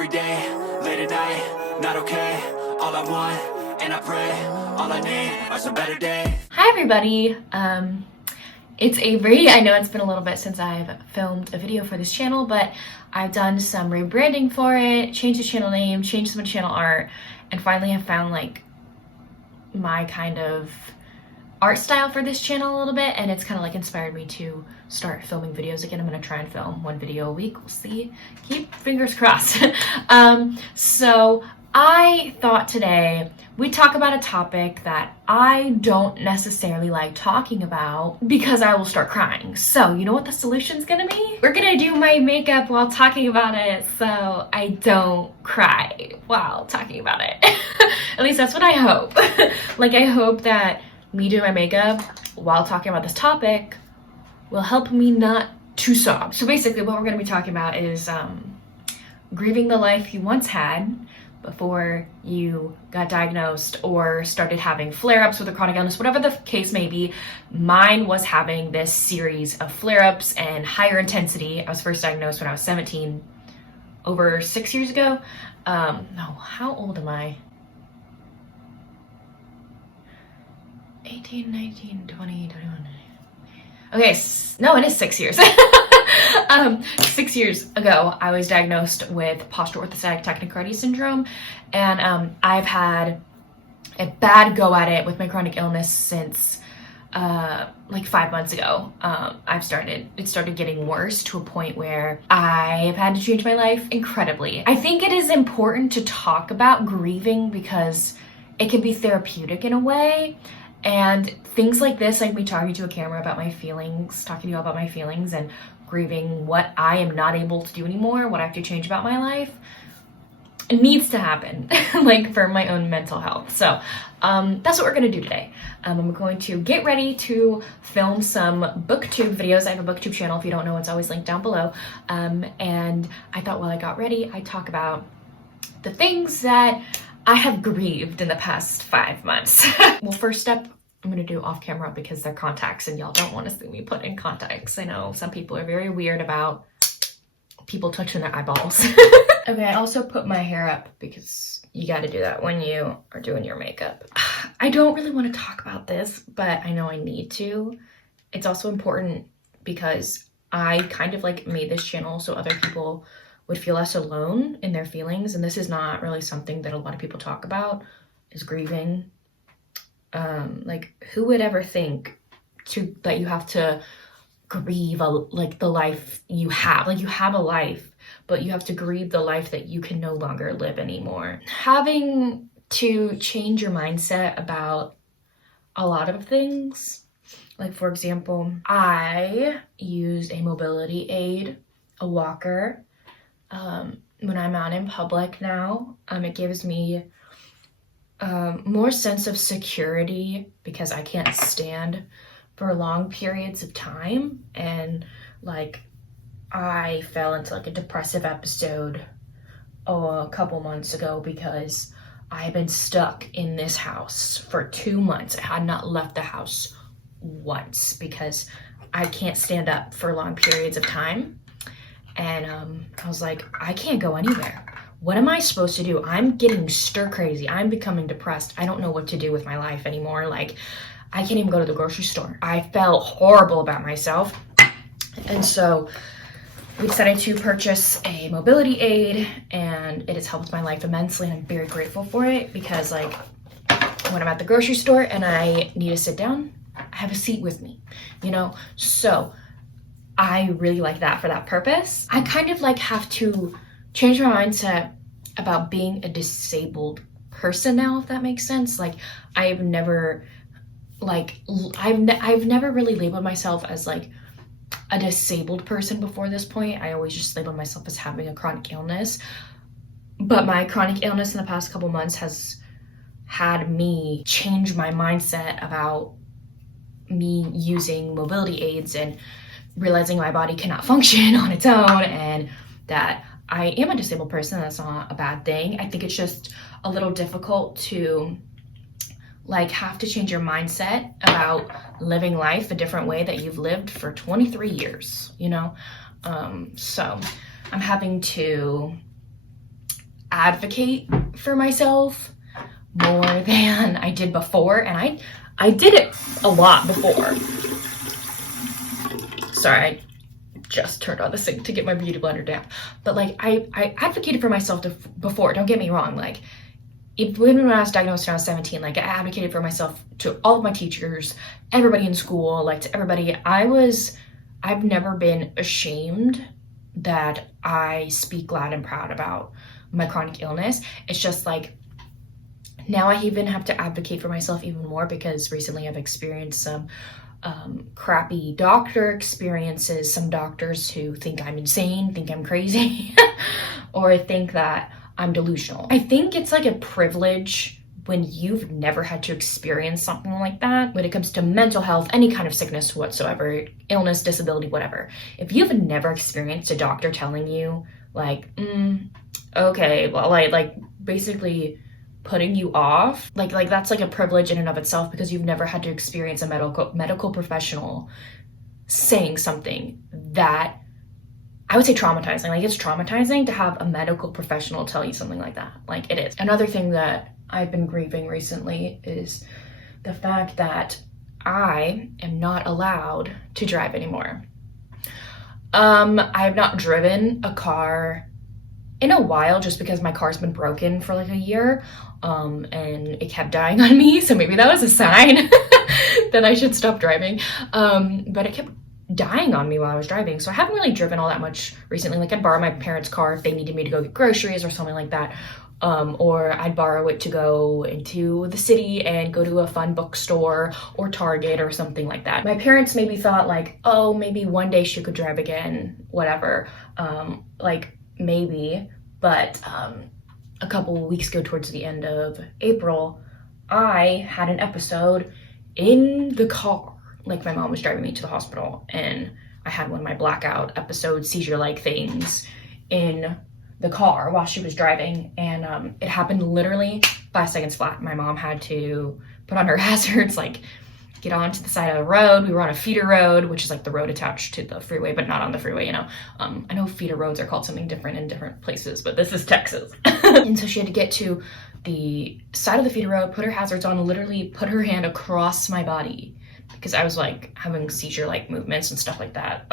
every day, late at night, not okay. All I want, and I pray, all I need are some better days. Hi everybody, it's Avery. I know it's been a little bit since I've filmed a video for this channel, but I've done some rebranding for it, changed the channel name, changed some of the channel art, and finally have found like my kind of art style for this channel a little bit, and it's kind of like inspired me to start filming videos again. I'm gonna try and film one video a week. We'll see. Keep fingers crossed. So I thought today we'd talk about a topic that I don't necessarily like talking about because I will start crying. So you know what the solution's gonna be? We're gonna do my makeup while talking about it so I don't cry while talking about it. At least that's what I hope. Like, I hope that me doing my makeup while talking about this topic will help me not to sob. So basically what we're gonna be talking about is grieving the life you once had before you got diagnosed or started having flare-ups with a chronic illness, whatever the case may be. Mine was having this series of flare-ups and higher intensity. I was first diagnosed when I was 17, over 6 years ago. No, how old am I? 18, 19, 20, 21. Okay, no, it is 6 years. 6 years ago, I was diagnosed with postural orthostatic tachycardia syndrome, and I've had a bad go at it with my chronic illness since like 5 months ago. It started getting worse to a point where I've had to change my life incredibly. I think it is important to talk about grieving because it can be therapeutic in a way. And things like this, like me talking to a camera about my feelings, talking to you all about my feelings and grieving what I am not able to do anymore, what I have to change about my life, it needs to happen, like for my own mental health. So that's what we're gonna do today. I'm going to get ready to film some BookTube videos. I have a BookTube channel. If you don't know, it's always linked down below. And I thought while I got ready, I'd talk about the things that I have grieved in the past 5 months. Well, first step, I'm gonna do off camera because they're contacts and y'all don't want to see me put in contacts. I know some people are very weird about people touching their eyeballs. Okay, I also put my hair up because you got to do that when you are doing your makeup. I don't really want to talk about this, but I know I need to. It's also important because I kind of like made this channel so other people would feel less alone in their feelings, and this is not really something that a lot of people talk about, is grieving. Like, who would ever think that you have to grieve like the life you have? Like, you have a life, but you have to grieve the life that you can no longer live anymore. Having to change your mindset about a lot of things. Like, for example, I use a mobility aid, a walker, when I'm out in public now. It gives me more sense of security because I can't stand for long periods of time. And like, I fell into like a depressive episode a couple months ago because I had been stuck in this house for 2 months. I had not left the house once because I can't stand up for long periods of time. And I was like, I can't go anywhere. What am I supposed to do? I'm getting stir crazy. I'm becoming depressed. I don't know what to do with my life anymore. Like, I can't even go to the grocery store. I felt horrible about myself. And so we decided to purchase a mobility aid, and it has helped my life immensely, and I'm very grateful for it because, like, when I'm at the grocery store and I need to sit down, I have a seat with me, you know? So I really like that for that purpose. I kind of like have to change my mindset about being a disabled person now, if that makes sense. Like, I've never really labeled myself as like a disabled person before this point. I always just labeled myself as having a chronic illness. But my chronic illness in the past couple months has had me change my mindset about me using mobility aids and realizing my body cannot function on its own, and that I am a disabled person. That's not a bad thing. I think it's just a little difficult to like have to change your mindset about living life a different way that you've lived for 23 years, you know? So I'm having to advocate for myself more than I did before, and I did it a lot before. Sorry, I just turned on the sink to get my beauty blender down. But like I advocated for myself before, don't get me wrong. Like when I was diagnosed when I was 17, like I advocated for myself to all of my teachers, everybody in school, like to everybody. I've never been ashamed that I speak loud and proud about my chronic illness. It's just like now I even have to advocate for myself even more because recently I've experienced some crappy doctor experiences, some doctors who think I'm insane, think I'm crazy, or think that I'm delusional. I think it's like a privilege when you've never had to experience something like that when it comes to mental health, any kind of sickness whatsoever, illness, disability, whatever. If you've never experienced a doctor telling you like, okay, well, like basically putting you off, like that's like a privilege in and of itself because you've never had to experience a medical professional saying something that I would say traumatizing. Like it's traumatizing to have a medical professional tell you something like that. Like it is. Another thing that I've been grieving recently is the fact that I am not allowed to drive anymore. I have not driven a car in a while just because my car's been broken for like a year, and it kept dying on me, so maybe that was a sign that I should stop driving. But it kept dying on me while I was driving, so I haven't really driven all that much recently. Like I'd borrow my parents' car if they needed me to go get groceries or something like that, or I'd borrow it to go into the city and go to a fun bookstore or Target or something like that. My parents maybe thought like, oh, maybe one day she could drive again, whatever, like maybe. But a couple of weeks ago, towards the end of April, I had an episode in the car. Like my mom was driving me to the hospital and I had one of my blackout episode seizure-like things in the car while she was driving, and it happened literally 5 seconds flat. My mom had to put on her hazards, like get onto the side of the road. We were on a feeder road, which is like the road attached to the freeway, but not on the freeway, you know. I know feeder roads are called something different in different places, but this is Texas. And so she had to get to the side of the feeder road, put her hazards on, literally put her hand across my body because I was like having seizure-like movements and stuff like that.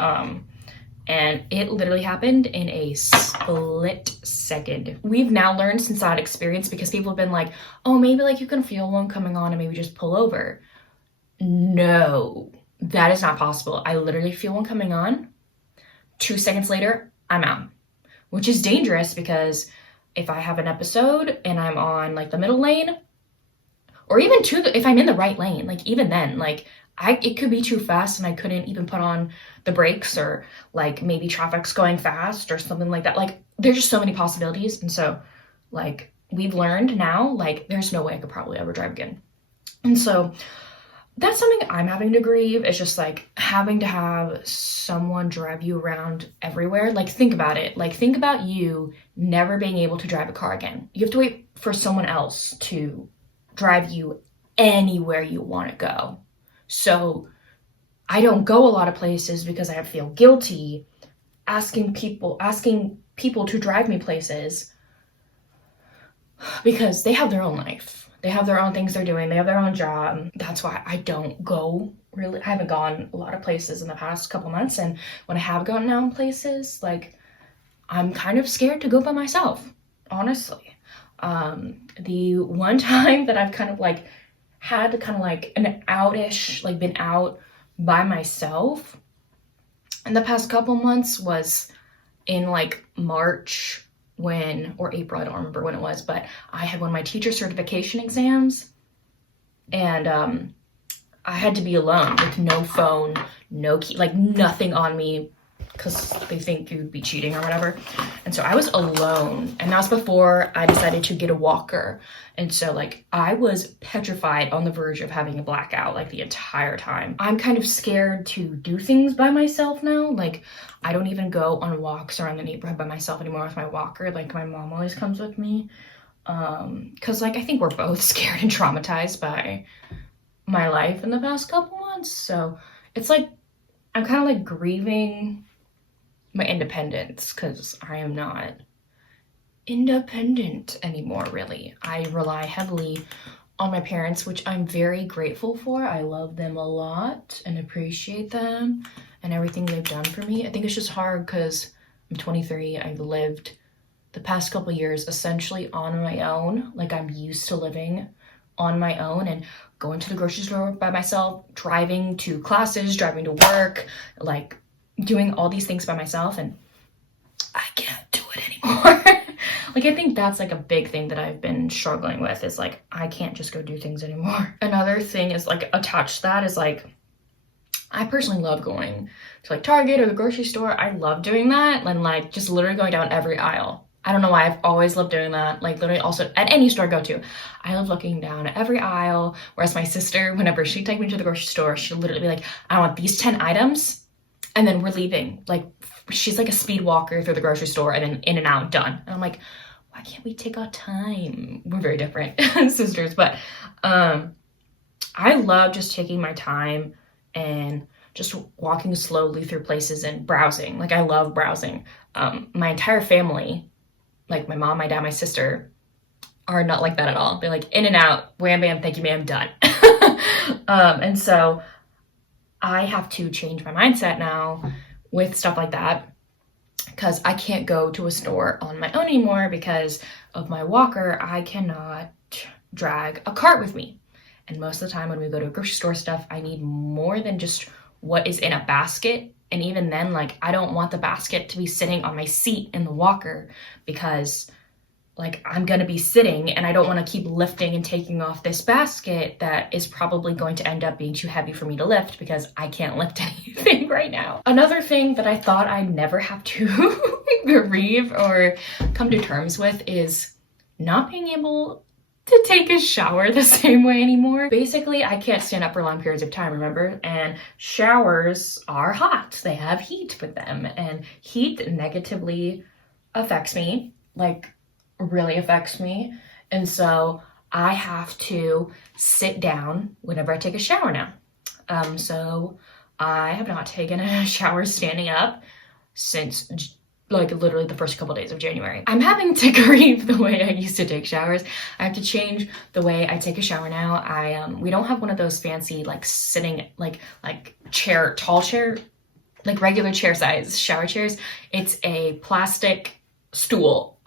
And it literally happened in a split second. We've now learned since that experience, because people have been like, oh, maybe like you can feel one coming on and maybe just pull over. No, that is not possible. I literally feel one coming on. 2 seconds later, I'm out, which is dangerous because if I have an episode and I'm on like the middle lane, or even if I'm in the right lane, like even then, like it could be too fast and I couldn't even put on the brakes, or like maybe traffic's going fast or something like that. Like there's just so many possibilities. And so like we've learned now, like there's no way I could probably ever drive again. And so that's something I'm having to grieve. It's just like having to have someone drive you around everywhere. Like think about it. Like think about you never being able to drive a car again. You have to wait for someone else to drive you anywhere you want to go. So I don't go a lot of places because I feel guilty asking people to drive me places, because they have their own life. They have their own things they're doing. They have their own job. That's why I don't go really. I haven't gone a lot of places in the past couple months. And when I have gone out places, like I'm kind of scared to go by myself, honestly. The one time that I've kind of like had kind of like an outish, like been out by myself in the past couple months was in like March or April, I don't remember when it was, but I had one of my teacher certification exams, and I had to be alone with no phone, no key, like nothing on me, because they think you'd be cheating or whatever. And so I was alone, and that was before I decided to get a walker. And so like I was petrified on the verge of having a blackout like the entire time. I'm kind of scared to do things by myself now. Like I don't even go on walks around the neighborhood by myself anymore with my walker. Like my mom always comes with me, because like I think we're both scared and traumatized by my life in the past couple months. So it's like I'm kind of like grieving my independence, because I am not independent anymore, really. I rely heavily on my parents, which I'm very grateful for. I love them a lot and appreciate them and everything they've done for me. I think it's just hard because I'm 23. I've lived the past couple years essentially on my own. Like, I'm used to living on my own and going to the grocery store by myself, driving to classes, driving to work, like doing all these things by myself, and I can't do it anymore. Like, I think that's like a big thing that I've been struggling with, is like, I can't just go do things anymore. Another thing is like attached to that is like, I personally love going to like Target or the grocery store. I love doing that, and like just literally going down every aisle. I don't know why, I've always loved doing that. Like, literally also at any store I go to, I love looking down at every aisle. Whereas my sister, whenever she'd take me to the grocery store, she'd literally be like, I want these 10 items and then we're leaving. Like, she's like a speed walker through the grocery store and then in and out, done. And I'm like, why can't we take our time? We're very different sisters, but I love just taking my time and just walking slowly through places and browsing. Like, I love browsing. My entire family, like my mom, my dad, my sister, are not like that at all. They're like in and out, wham bam, thank you ma'am, done. And so I have to change my mindset now with stuff like that, because I can't go to a store on my own anymore because of my walker. I cannot drag a cart with me. And most of the time when we go to a grocery store stuff, I need more than just what is in a basket. And even then, like, I don't want the basket to be sitting on my seat in the walker, because like, I'm gonna be sitting and I don't want to keep lifting and taking off this basket that is probably going to end up being too heavy for me to lift, because I can't lift anything right now. Another thing that I thought I'd never have to grieve or come to terms with is not being able to take a shower the same way anymore. Basically, I can't stand up for long periods of time, remember? And showers are hot. They have heat with them, and heat negatively affects me, like really affects me. And so I have to sit down whenever I take a shower now. So I have not taken a shower standing up since like literally the first couple days of January. I'm having to grieve the way I used to take showers. I have to change the way I take a shower now. We don't have one of those fancy like sitting like chair, tall chair, like regular chair size shower chairs. It's a plastic stool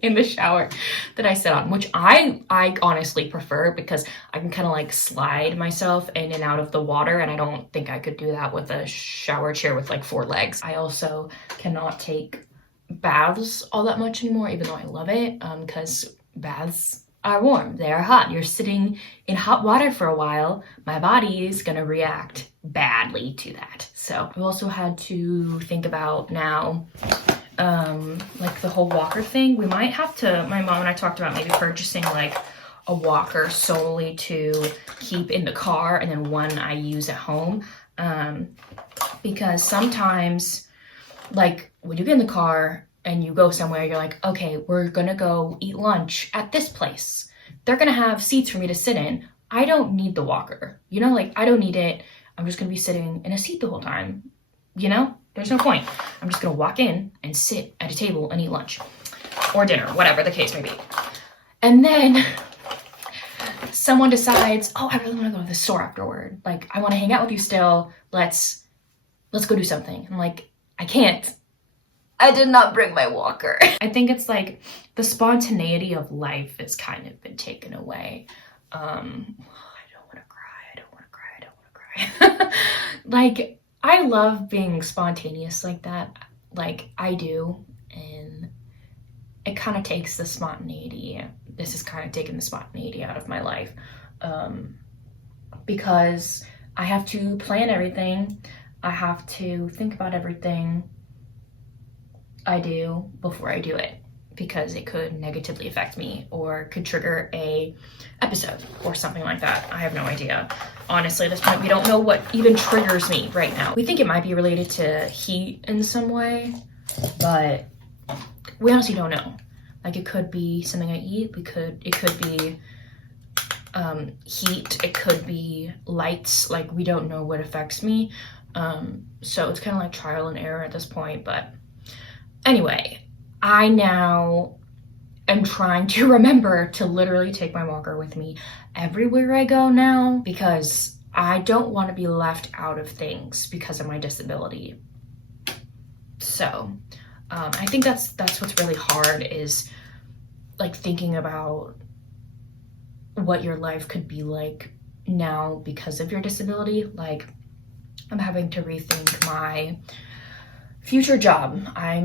in the shower that I sit on, which I honestly prefer, because I can kind of like slide myself in and out of the water, and I don't think I could do that with a shower chair with like 4 legs. I also cannot take baths all that much anymore, even though I love it, because baths are warm, they are hot. You're sitting in hot water for a while. My body is gonna react badly to that. So I've also had to think about now like the whole walker thing. We might have to, my mom and I talked about maybe purchasing like a walker solely to keep in the car and then one I use at home, because sometimes like when you get in the car and you go somewhere, you're like, okay, we're gonna go eat lunch at this place. They're gonna have seats for me to sit in. I don't need the walker, you know, like I don't need it. I'm just gonna be sitting in a seat the whole time, you know? There's no point. I'm just gonna walk in and sit at a table and eat lunch or dinner, whatever the case may be. And then someone decides, oh, I really wanna go to the store afterward. Like, I wanna hang out with you still. Let's go do something. I'm like, I can't. I did not bring my walker. I think it's like the spontaneity of life has kind of been taken away. I don't wanna cry. Like, I love being spontaneous like that, like I do, and it kind of takes the spontaneity. This has kind of taken the spontaneity out of my life, because I have to plan everything. I have to think about everything I do before I do it, because it could negatively affect me or could trigger a episode or something like that. I have no idea. Honestly, at this point, we don't know what even triggers me right now. We think it might be related to heat in some way, but we honestly don't know. Like, it could be something I eat. It could be heat. It could be lights. Like, we don't know what affects me. So it's kind of like trial and error at this point. But anyway, I now am trying to remember to literally take my walker with me everywhere I go now, because I don't want to be left out of things because of my disability. So I think that's what's really hard, is like thinking about what your life could be like now because of your disability. Like, I'm having to rethink my future job. I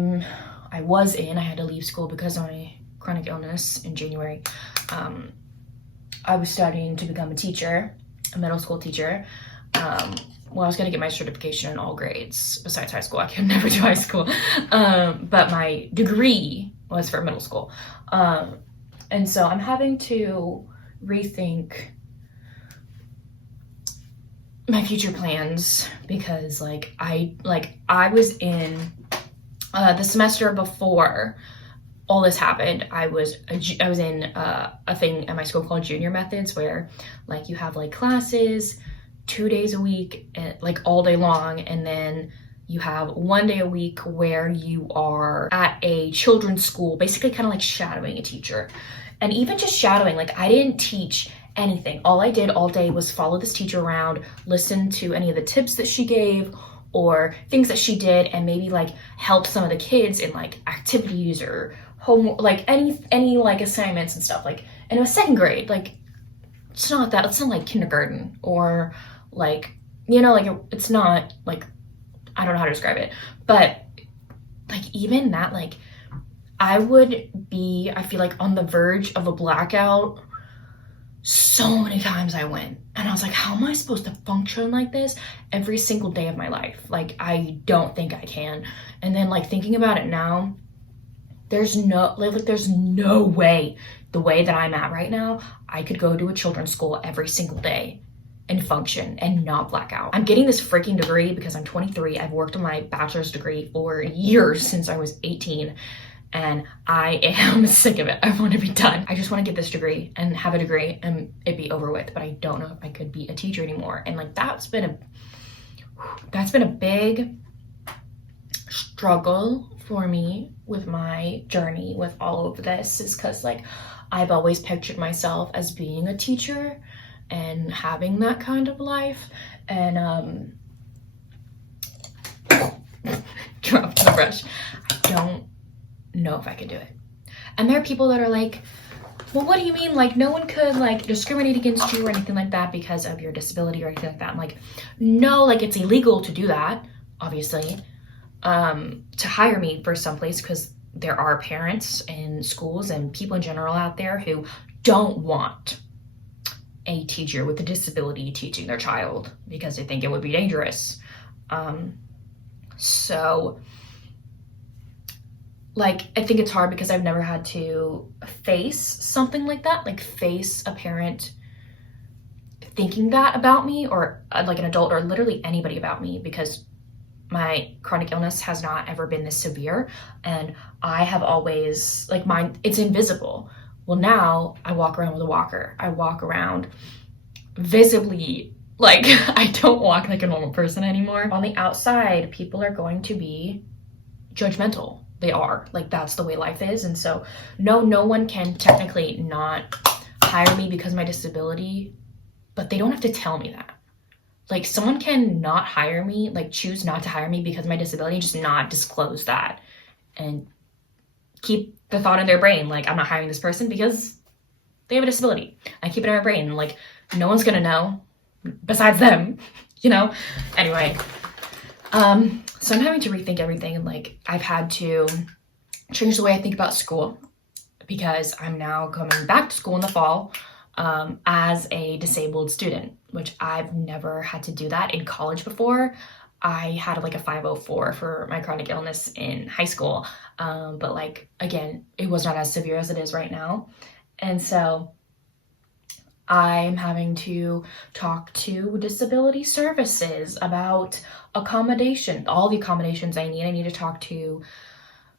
had to leave school because of my chronic illness in January. I was studying to become a teacher, a middle school teacher. Well, I was going to get my certification in all grades besides high school. I could never do high school. But my degree was for middle school. And so I'm having to rethink my future plans, because I was in the semester before all this happened, I was in a thing at my school called Junior Methods, where like you have like classes 2 days a week, like all day long, and then you have 1 day a week where you are at a children's school, basically kind of like shadowing a teacher. And even just shadowing, like I didn't teach anything. All I did all day was follow this teacher around, listen to any of the tips that she gave or things that she did, and maybe like help some of the kids in like activities or homework, like any like assignments and stuff. Like, and it was second grade. Like, it's not like kindergarten, or like, you know, like it's not like, I don't know how to describe it, but like even that, like I would be, I feel like, on the verge of a blackout so many times I went. And I was like, how am I supposed to function like this every single day of my life? Like, I don't think I can. And then like thinking about it now, there's no way, the way that I'm at right now, I could go to a children's school every single day and function and not black out. I'm getting this freaking degree because I'm 23. I've worked on my bachelor's degree for years, since I was 18. And I am sick of it. I want to be done. I just want to get this degree and have a degree and it be over with. But I don't know if I could be a teacher anymore. And like that's been a big struggle for me with my journey with all of this, is because like I've always pictured myself as being a teacher and having that kind of life. And dropped the brush. I don't know if I could do it. And there are people that are like, well, what do you mean? Like, no one could like discriminate against you or anything like that because of your disability or anything like that. I'm like, no, like it's illegal to do that, obviously, to hire me for someplace, because there are parents and schools and people in general out there who don't want a teacher with a disability teaching their child because they think it would be dangerous. So like, I think it's hard because I've never had to face something like that, like face a parent thinking that about me, or like an adult or literally anybody about me, because my chronic illness has not ever been this severe. And I have always, like, mine, it's invisible. Well, now I walk around with a walker. I walk around visibly, like I don't walk like a normal person anymore. On the outside, people are going to be judgmental. They are, like, that's the way life is. And so no one can technically not hire me because of my disability, but they don't have to tell me that. Like, someone can not hire me, like choose not to hire me because of my disability, and just not disclose that and keep the thought in their brain, like, I'm not hiring this person because they have a disability. I keep it in my brain, like, no one's gonna know besides them, you know? Anyway, so I'm having to rethink everything, and like I've had to change the way I think about school, because I'm now coming back to school in the fall as a disabled student, which I've never had to do that in college before. I had like a 504 for my chronic illness in high school, but like, again, it was not as severe as it is right now. And so I'm having to talk to disability services about accommodation, all the accommodations I need. I need to talk to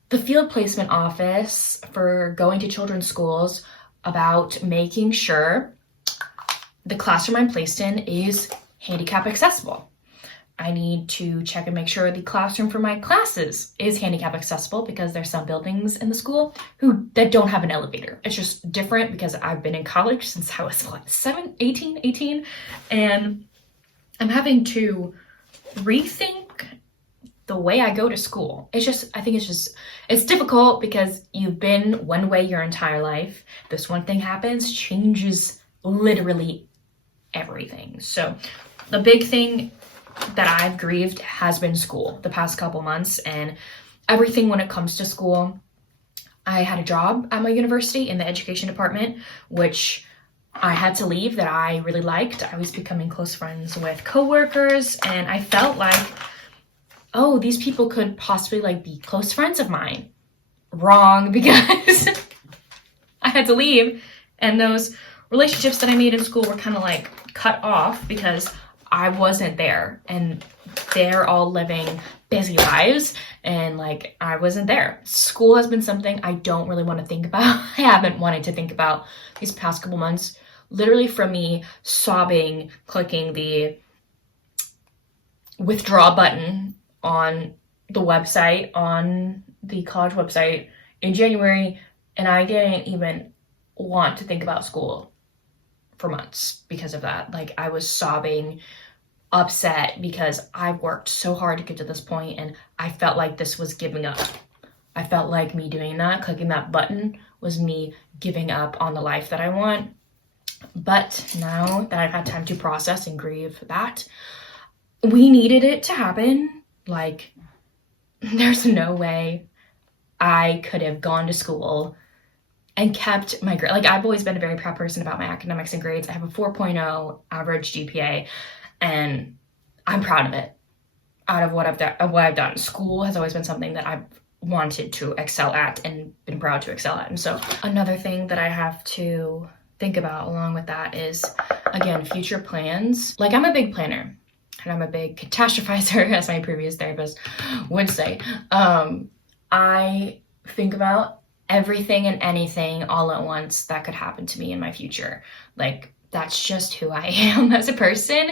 the field placement office for going to children's schools about making sure the classroom I'm placed in is handicap accessible. I need to check and make sure the classroom for my classes is handicap accessible, because there's some buildings in the school that don't have an elevator. It's just different because I've been in college since I was, what, 18, and I'm having to rethink the way I go to school. I think it's difficult because you've been one way your entire life. This one thing happens, changes literally everything. So the big thing that I've grieved has been school the past couple months, and everything when it comes to school. I had a job at my university in the education department, which I had to leave, that I really liked. I was becoming close friends with coworkers, and I felt like, oh, these people could possibly like be close friends of mine. Wrong, because I had to leave, and those relationships that I made in school were kind of like cut off because I wasn't there, and they're all living busy lives, and like I wasn't there. School has been something I don't really want to think about. I haven't wanted to think about these past couple months, literally from me sobbing, clicking the withdraw button on the website, on the college website in January, and I didn't even want to think about school for months because of that. Like, I was sobbing, upset, because I worked so hard to get to this point, and I felt like this was giving up. I felt like me doing that, clicking that button, was me giving up on the life that I want. But now that I've had time to process and grieve that, we needed it to happen. Like, there's no way I could have gone to school and kept my grade. Like, I've always been a very proud person about my academics and grades. I have a 4.0 average GPA, and I'm proud of it. Out of what I've done, school has always been something that I've wanted to excel at and been proud to excel at. And so another thing that I have to think about along with that is, again, future plans. Like, I'm a big planner, and I'm a big catastrophizer, as my previous therapist would say. I think about everything and anything all at once that could happen to me in my future. Like, that's just who I am as a person.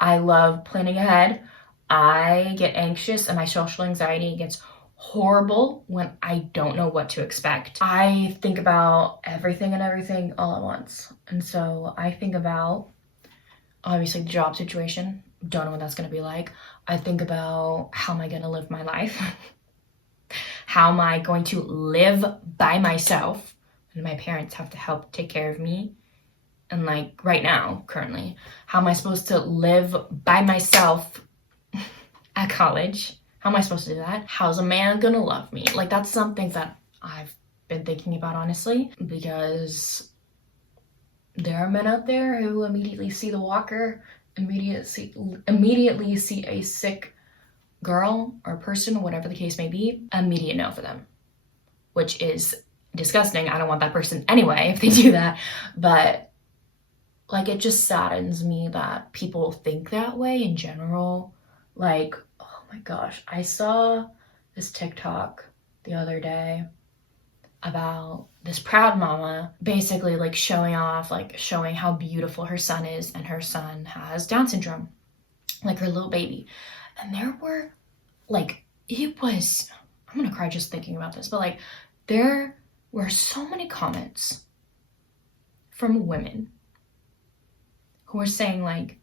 I love planning ahead. I get anxious, and my social anxiety gets horrible when I don't know what to expect. I think about everything and everything all at once. And so I think about, obviously, the job situation. Don't know what that's going to be like. I think about, how am I going to live my life? How am I going to live by myself? And my parents have to help take care of me. And like right now, currently, how am I supposed to live by myself at college? How am I supposed to do that? How's a man gonna love me? Like, that's something that I've been thinking about, honestly, because there are men out there who immediately see the walker, immediately see a sick girl or person, whatever the case may be, immediate no for them, which is disgusting. I don't want that person anyway if they do that. But like, it just saddens me that people think that way in general. Like, oh my gosh, I saw this TikTok the other day about this proud mama basically like showing off, like showing how beautiful her son is, and her son has Down syndrome, like her little baby. And there were like, it was, I'm gonna cry just thinking about this, but like, there were so many comments from women who were saying like,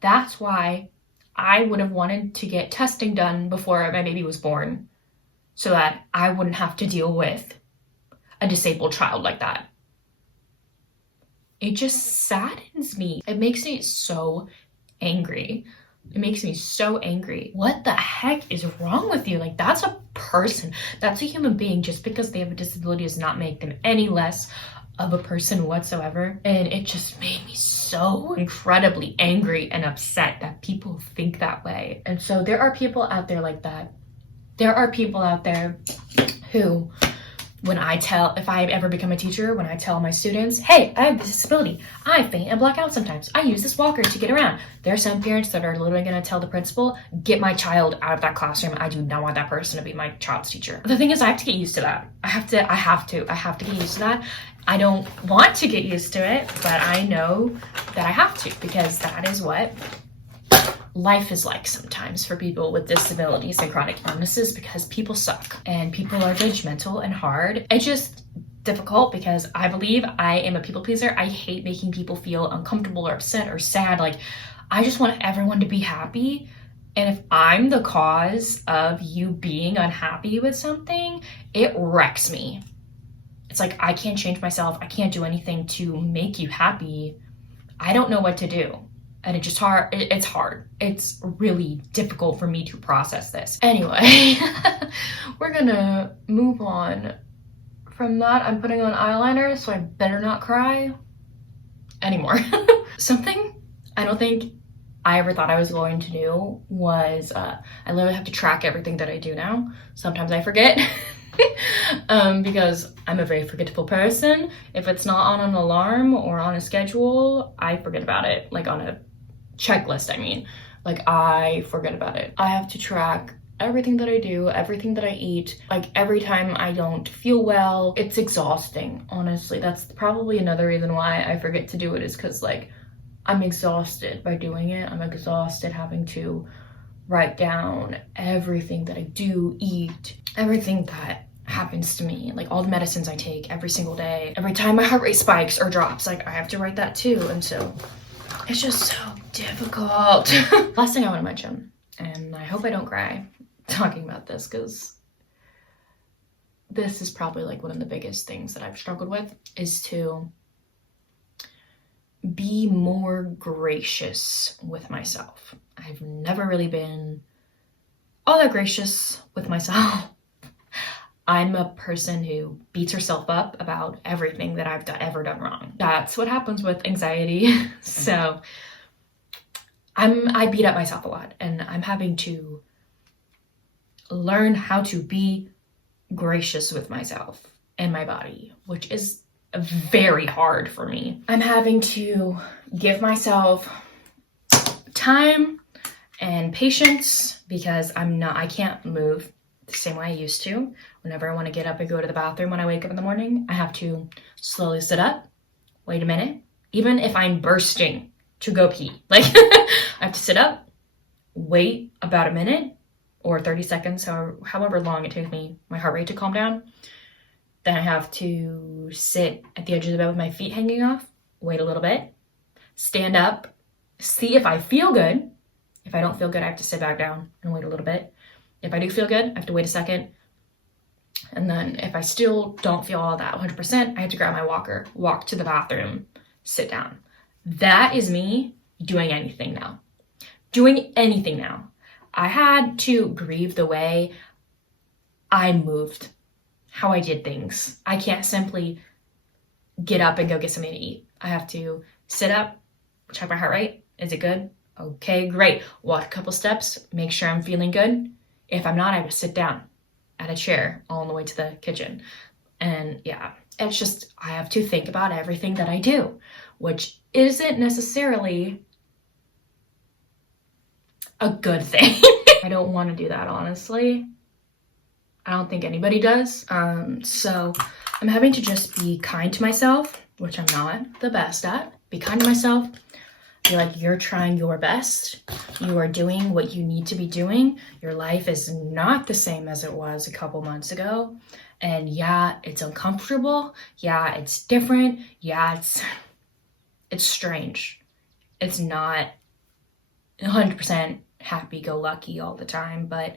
that's why I would have wanted to get testing done before my baby was born, so that I wouldn't have to deal with a disabled child like that. It just saddens me. It makes me so angry. It makes me so angry. What the heck is wrong with you? Like, that's a person. That's a human being. Just because they have a disability does not make them any less of a person whatsoever. And it just made me so incredibly angry and upset that people think that way. And so there are people out there like that. There are people out there who, if I ever become a teacher, when I tell my students, hey, I have this disability, I faint and black out sometimes, I use this walker to get around. There are some parents that are literally going to tell the principal, get my child out of that classroom. I do not want that person to be my child's teacher. The thing is, I have to get used to that. I have to get used to that. I don't want to get used to it, but I know that I have to, because that is what life is like sometimes for people with disabilities and chronic illnesses, because people suck and people are judgmental and hard. It's just difficult because I believe I am a people pleaser. I hate making people feel uncomfortable or upset or sad. Like, I just want everyone to be happy. And if I'm the cause of you being unhappy with something, it wrecks me. It's like, I can't change myself. I can't do anything to make you happy. I don't know what to do. And it's just hard. It's hard. It's really difficult for me to process this. Anyway, we're gonna move on from that. I'm putting on eyeliner, so I better not cry anymore. Something I don't think I ever thought I was going to do was, I literally have to track everything that I do now. Sometimes I forget. Because I'm a very forgetful person. If it's not on an alarm or on a schedule, I forget about it. Like on a checklist, I mean. Like, I forget about it. I have to track everything that I do, everything that I eat. Like, every time I don't feel well, it's exhausting, honestly. That's probably another reason why I forget to do it, is because, like, I'm exhausted by doing it. I'm exhausted having to write down everything that I do, eat, everything that happens to me, like all the medicines I take every single day. Every time my heart rate spikes or drops, like, I have to write that too. And so it's just so difficult. Last thing I want to mention, and I hope I don't cry talking about this, because this is probably like one of the biggest things that I've struggled with, is to be more gracious with myself. I've never really been all that gracious with myself. I'm a person who beats herself up about everything that I've ever done wrong. That's what happens with anxiety. So I beat up myself a lot, and I'm having to learn how to be gracious with myself and my body, which is very hard for me. I'm having to give myself time and patience, because I can't move the same way I used to. Whenever I want to get up and go to the bathroom when I wake up in the morning, I have to slowly sit up, wait a minute, even if I'm bursting to go pee. Like, I have to sit up, wait about a minute or 30 seconds, however long it takes me, my heart rate to calm down. Then I have to sit at the edge of the bed with my feet hanging off, wait a little bit, stand up, see if I feel good. If I don't feel good, I have to sit back down and wait a little bit. If I do feel good, I have to wait a second. And then if I still don't feel all that 100%, I have to grab my walker, walk to the bathroom, sit down. That is me doing anything now. Doing anything now. I had to grieve the way I moved, how I did things. I can't simply get up and go get something to eat. I have to sit up, check my heart rate. Is it good? Okay, great. Walk a couple steps, make sure I'm feeling good. If I'm not, I have to sit down at a chair all the way to the kitchen. And yeah, it's just, I have to think about everything that I do, which isn't necessarily a good thing. I don't want to do that, honestly. I don't think anybody does. So I'm having to just be kind to myself, which I'm not the best at. Be kind to myself. Be like, you're trying your best. You are doing what you need to be doing. Your life is not the same as it was a couple months ago. And yeah, it's uncomfortable. Yeah, it's different. Yeah, it's strange. It's not 100% happy-go-lucky all the time, but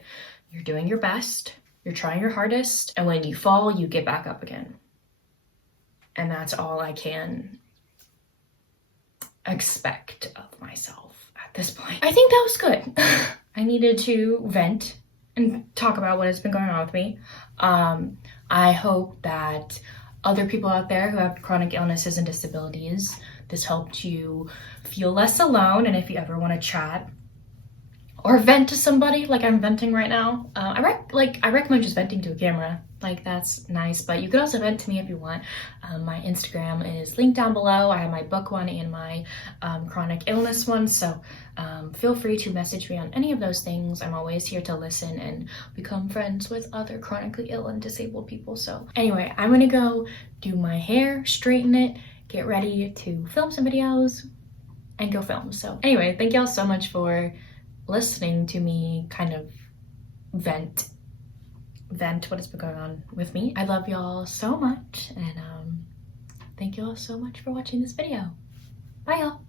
you're doing your best. You're trying your hardest. And when you fall, you get back up again. And that's all I can expect of myself at this point. I think that was good. I needed to vent and talk about what has been going on with me. I hope that other people out there who have chronic illnesses and disabilities, this helped you feel less alone. And if you ever want to chat or vent to somebody like I'm venting right now, I recommend just venting to a camera. Like, that's nice, but you could also vent to me if you want. My Instagram is linked down below. I have my book one and my chronic illness one, so feel free to message me on any of those things. I'm always here to listen and become friends with other chronically ill and disabled people. So anyway, I'm gonna go do my hair, straighten it, get ready to film some videos, and go film. So anyway, thank y'all so much for listening to me kind of vent what has been going on with me. I love y'all so much, and thank you all so much for watching this video. Bye y'all.